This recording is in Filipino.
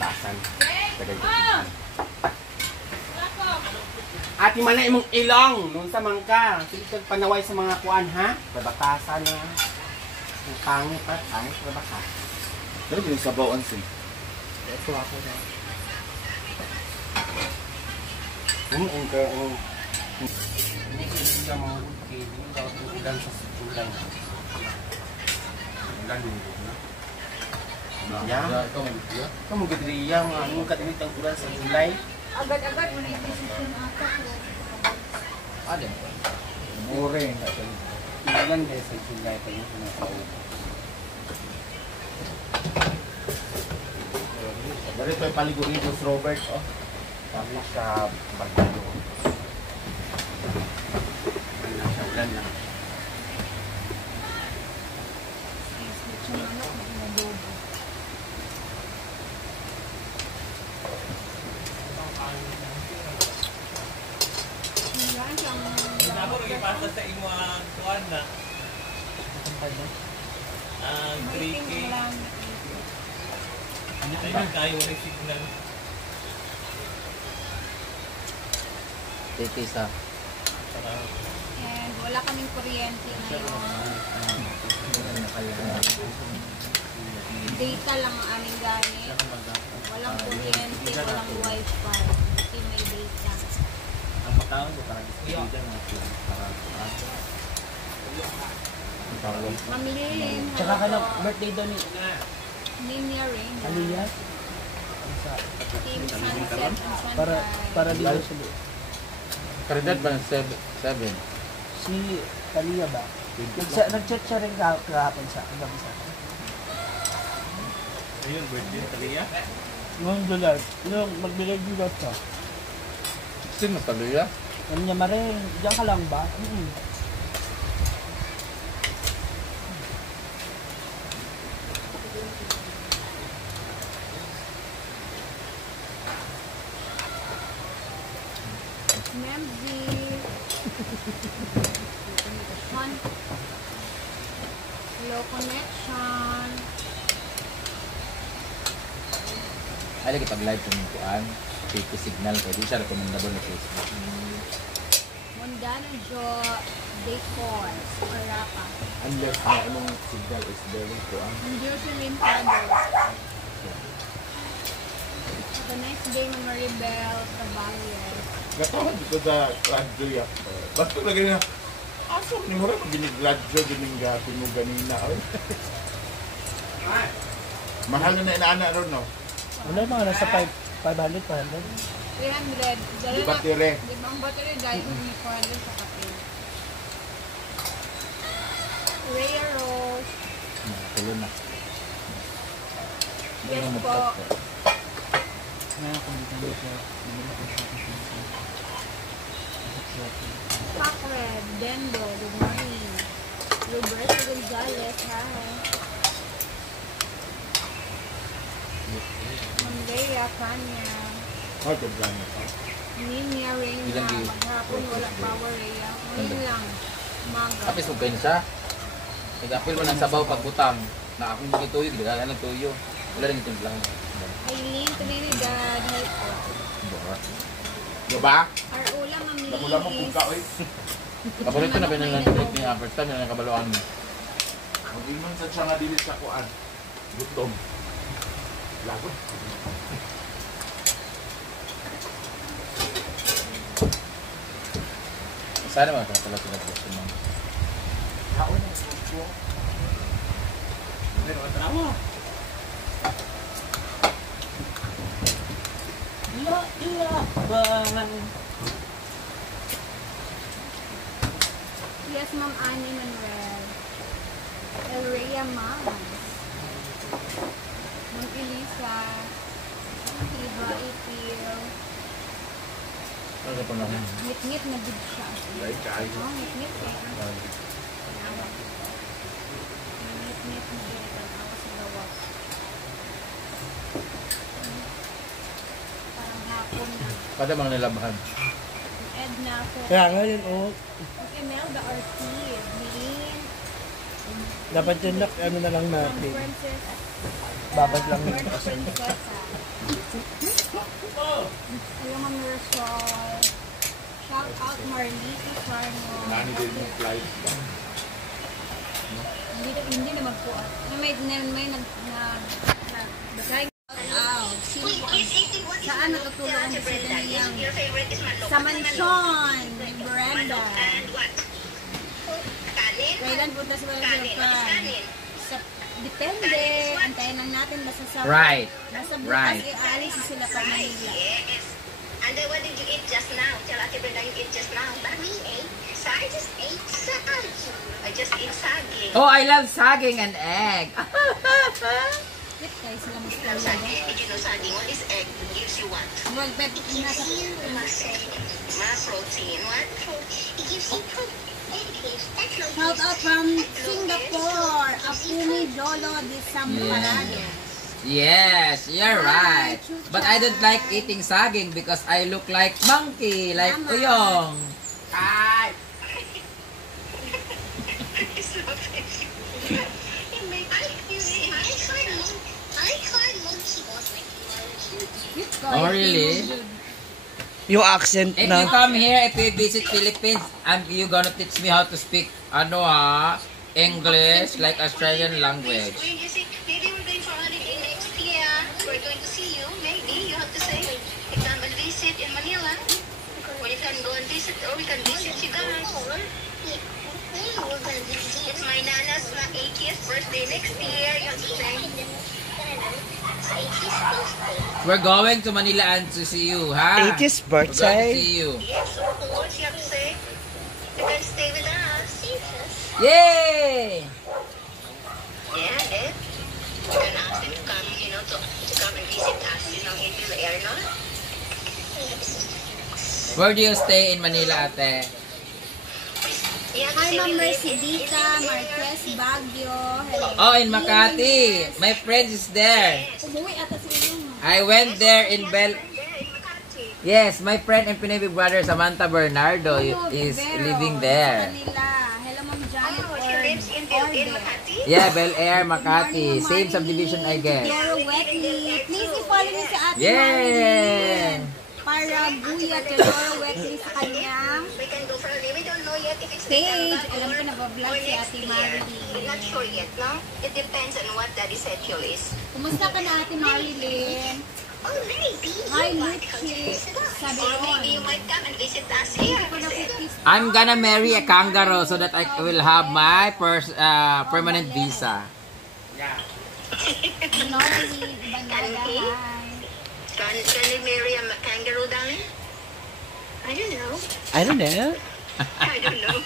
butasan. Tagal butasan. Ati man na imong ilong nun sa mangka. Sige panaway sa mga kuan ha. Babatasan na. Ang pangit pa, pangit pa ba ka? Pero yung sabawan sin. Ito ako na. Ang hindi ko siya mga okay. Hindi daw ulan sa ulan. Ulan dito na. Ya, ikaw magdriya? Ikaw magdriya nga. Anong katinit ang ulan sa July? Agad-agad mo na i-decision ata. Ano? Boring. Ulan dahil sa July. Kaya ko na paupo. Dito ay paliguritos Robert. Tapos sa Bagdalo. Ulan na. Ipasa sa imo ang kuwan na. Ang 3K. Ay, kayo na signal. Titisa. And wala kaming kuryente ngayon. Data lang ang aming gamit. Walang kuryente, walang wifi. Hindi may data. Ang pagkaon ko para distribution para Mamilin. Tsaka ka lang, birthday daw ni Linya rin. Aliyah. Team Sunset and Sunrise. Para di ba siya? Karidad ba ng 7? Si Aliyah ba? Nag-chat siya rin kahapon sa gabi sa akin. ayun, birthday Talia. Noong July, yung magbigay dito siya. Sino Talia? Ano niya maring, diyan ka lang ba? Memzi. Low connection. Ay, lagi pag-live kung kuan. Fake signal kaya di siya recommendable na Facebook. Mundano Jo Decor. Arapa. Unless na anong signal is very kuan. Jocelyn Prado. The next day ng Maribel sa Bayer. Gatahan dito sa radyo ya. Basta lagi na, aso ni mo rin binigradyo, binigapin mo ganina. Mahal na inaana ron, no? Ano mga nasa 500, 500? 300. Di batire. Di ba ang battery dahil may 400 sa kape. Rhea Rose. Tulo na. Yes po. Ngayon ako dito siya. Pac Red. Dendo. Good morning. Roberto Gonzalez. Hi. Mandaya Kanya. Oh, gablan na pa. Ninya Reina. Ilang di- Maghapon wala power Rhea. Ngayon lang. Maga. Kapis mo kayo siya. Nag-apil mo ng sabaw pagbutang. Na akong mga tuyo, di ka na tuyo. Wala rin itong lang. Aileen Trinidad. Hi po. Diba? Our ulam ang Namula mo kung ka, oy. Paborito na ba yung nag-break niya? First time na nakabaluan mo. Hindi man sa siya nga dilit sa kuan. Gutom. Lagot. Sana mga pala sila gusto mo. Ako na gusto. Pero atrawa. Yes, Ma'am Annie Manuel. El Rhea Mams. Ma'am Elisa. Iba Ipil. Ano pa naman? Ngit-ngit na big siya. Ay, kayo. Oh, ngit-ngit eh. Ngit-ngit na big. Ako sa gawas. Parang hapon na. Pada mga nilabahan. Edna po. Kaya ngayon, oh, Imelda Ortiz. Milin. dapat yun ano na lang natin. Princess Babad lang yun. Prinsesa. Hello, Ma'am Rachel. Shout out Marlita Sarno. Nani din yung flight ba? Hindi naman po. May basahin out. Saan natutulog ang bisita niyang sa mansyon ni Brenda. Kailan punta si Brenda? Depende. Antayin lang natin basta sa Right. Basta bukas Right. i-alis sila pa Manila. And then what did you eat just now? Tell Ate Brenda you ate just now. But we ate. So I just ate saging. I just ate saging. Oh, I love saging and egg. Wait, kayo sila mas You know saging? Did you know saging? What is egg? Gives you what? Well, Pep, nasa More protein. What? It gives you protein. shout out from Singapore, Apumi Lolo de Samparado. Yes, you're right. But I don't like eating saging because I look like monkey, like Uyong. Ay! Oh, really? Yung accent If you come here, if you visit Philippines, you gonna teach me how to speak, English, like Australian language. When you say, maybe we're going for holiday next year, we're going to see you, maybe, you have to say, you come and visit in Manila, or you can go and visit, or we can visit you guys. It's my Nana's 80th birthday next year, you have to say. We're going to Manila and to see you, ha? 80th We're going to birthday? see you. Yes, of course, you have to say. You can stay with us. Yay! Yeah, eh? You can ask them to come, to come and visit us, in Bel Air, no? Where do you stay in Manila, ate? You have to Hi, say Ma'am we live Mercedita, Marquez Baguio. Hello. Oh, in Makati. My friend is there. Umuwi ata si Ilong. I went there in there in Makati. Yes, my friend and Pinibig brother Samantha Bernardo Ano, is Vivero, living sa there. Manila. Hello, Ma'am Janet Oh, she lives in Makati? Yeah, Bel Air, Makati. Same subdivision, I guess. Doro Wetley. Please i-follow niyo si Ate Yeah! Marilyn para buya kay Doro Wetley sa kanyang We can go for a day. We don't know yet if it's page. December Alam ko nag-vlog or si next Ate year. Marilyn. We're not sure yet, no? It depends on what Daddy's schedule is. Kumusta ka na, Ate Marilyn? Oh, maybe. Hi, You might Luchi. Sabi Or maybe you on. might come and visit us here. I'm gonna marry a kangaroo so that I will have my permanent visa. Norley, Banaga, hi. Can you marry a kangaroo, darling? I don't know. I don't know. I don't know.